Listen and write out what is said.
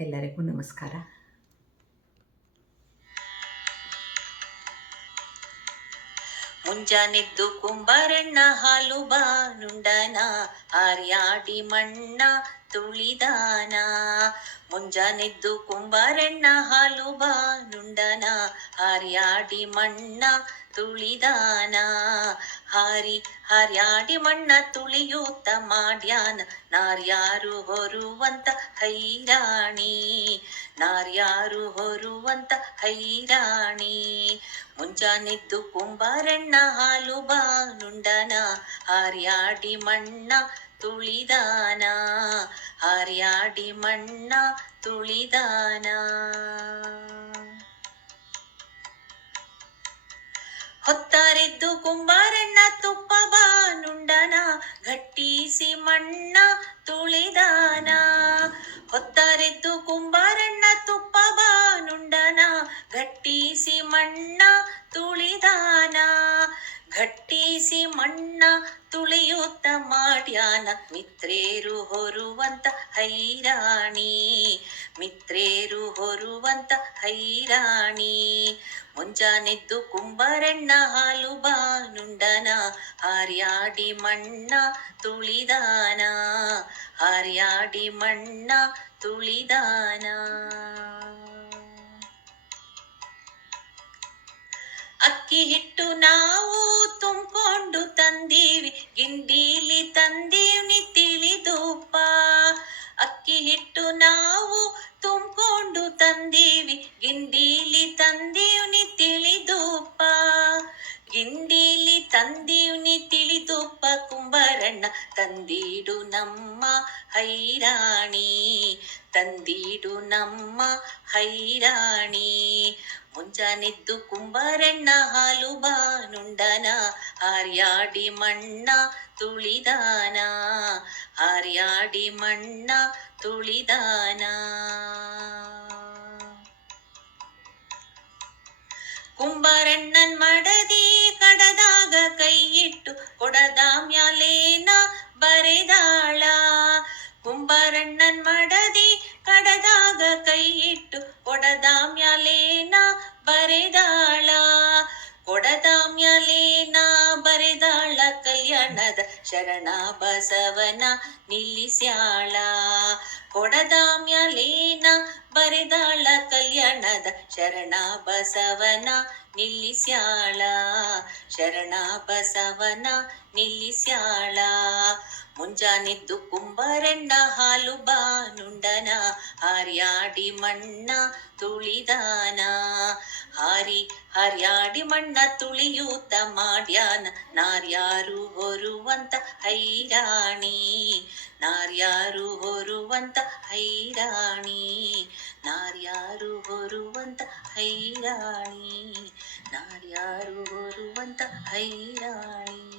ಎಲ್ಲರಿಗೂ ನಮಸ್ಕಾರ. ಮುಂಜಾನೆದ್ದು ಕುಂಬಾರಣ್ಣ ಹಾಲು ಬಾನುಂಡನ ಆರ್ಯಾಡಿ ಮಣ್ಣ ತುಳಿದಾನ. ಮುಂಜಾನೆದ್ದು ಕುಂಬಾರಣ್ಣ ಹಾಲು ಬಾನುಂಡನ ಆರ್ಯಾಡಿ ಮಣ್ಣ ತುಳಿದಾನ. ಹಾರಿ, ಹಾರ್ಯಾಡಿ ಮಣ್ಣ ತುಳಿಯೂತ ಮಾಡ್ಯಾನ, ನಾರ್ಯಾರು ಹೊರುವಂತ ಹೈರಾಣಿ. ನಾರ್ಯಾರು ಹೊರುವಂತ ಹೈರಾಣಿ. ಮುಂಜಾನೆದ್ದು ಕುಂಬಾರಣ್ಣ ಹಾಲು ಬಾನುಂಡನ ಹಾರ್ಯಾಡಿ ಮಣ್ಣ ತುಳಿದಾನ ಹಾರ್ಯಾಡಿ ಮಣ್ಣ ತುಳಿದಾನ. ಮಣ್ಣ ತುಳಿದಾನ ಘಟ್ಟಿಸಿ ಮಣ್ಣ ತುಳಿಯುತ್ತ ಮಾಡ್ಯಾನ. ಮಿತ್ರೇರು ಹೊರುವಂತ ಹೈರಾಣಿ, ಮಿತ್ರೇರು ಹೊರುವಂತ ಹೈರಾಣಿ. ಮುಂಜಾನೆದ್ದು ಕುಂಬರಣ್ಣ, ಹಾಲು ಬಾನುಂಡನ, ಹಾರ್ಯಾಡಿ ಮಣ್ಣ ತುಳಿದಾನ, ಹಾರ್ಯಾಡಿ ಮಣ್ಣ ತುಳಿದಾನ. ಹಿಟ್ಟು ನಾವು ತುಂಬಿಕೊಂಡು ತಂದೀವಿ. ಗಿಂಡೀಲಿ ತಂದೀವಿ ತಿಳಿದೂಪ ಅಕ್ಕಿ ಹಿಟ್ಟು ನಾವು ತುಂಬಿಕೊಂಡು ತಂದೀವಿ. ಗಿಂಡೀಲಿ ತಂದೀವಿ ತಿಳಿದೂಪ ಗಿಂಡೀಲಿ ತಂದೀವ್ನಿ ತಿಳಿದುಪ್ಪ ಕುಂಬರಣ್ಣ ತಂದೀಡು ನಮ್ಮ ಹೈರಾಣಿ. ತಂದೀಡು ನಮ್ಮ ಹೈರಾಣಿ. ಮುಂಜಾನೆದ್ದು ಕುಂಬಾರಣ್ಣ ಹಾಲು ಬಾನುಂಡನ ಹಾರ್ಯಾಡಿ ಮಣ್ಣ ತುಳಿದಾನ, ಹಾರ್ಯಾಡಿ ಮಣ್ಣ ತುಳಿದಾನ. ಕುಂಬಾರಣ್ಣನ್ ಮಡದಿ ಕಡದಾಗ ಕೈ ಇಟ್ಟು ಕೊಡದ ಮ್ಯಾಲೇನ ಬರೆದಾಳ. ಕುಂಬಾರಣ್ಣನ್ ಮಡದಿ ಕಡದಾಗ ಕೈ ಇಟ್ಟು ಕೊಡದ ಮ್ಯಾಲೇನ ಬರೆದಾಳ. ಕೊಡದ ಮ್ಯಾಲೇನ ಬರೆದಾಳ, ಕಲ್ಯಾಣದ ಶರಣ ಬಸವನ ನಿಲ್ಲಿಸ್ಯಾಳ. ಕೊಡದ ಮ್ಯಾಲೇನ ಬರೆದಾಳ, ಕಲ್ಯಾಣದ ಶರಣ ಬಸವನ ನಿಲ್ಲಿಸ್ಯಾಳ. ಶರಣ ಬಸವನ ನಿಲ್ಲಿಸ್ಯಾಳ. ಮುಂಜಾನೆದ್ದು ಕುಂಬಾರಣ್ಣ ಹಾಲು ಬಾನುಂಡನ ಹಾರ್ಯಾಡಿ ಮಣ್ಣ ತುಳಿದಾನ. ಹಾರಿ, ಹರ್ಯಾಡಿ ಮಣ್ಣ ತುಳಿಯೂತ ಮಾಡ್ಯಾನ, ನಾರ್ಯಾರು ಹೊರುವಂತ ಹೈರಾಣಿ. ನಾರ್ಯಾರು ಹೊರುವಂತ ಹೈರಾಣಿ, ನಾರ್ಯಾರು ಹೊರುವಂತ ಹೈರಾಣಿ. ನಾರ್ಯಾರು ಹೊರುವಂತ ಹೈರಾಣಿ.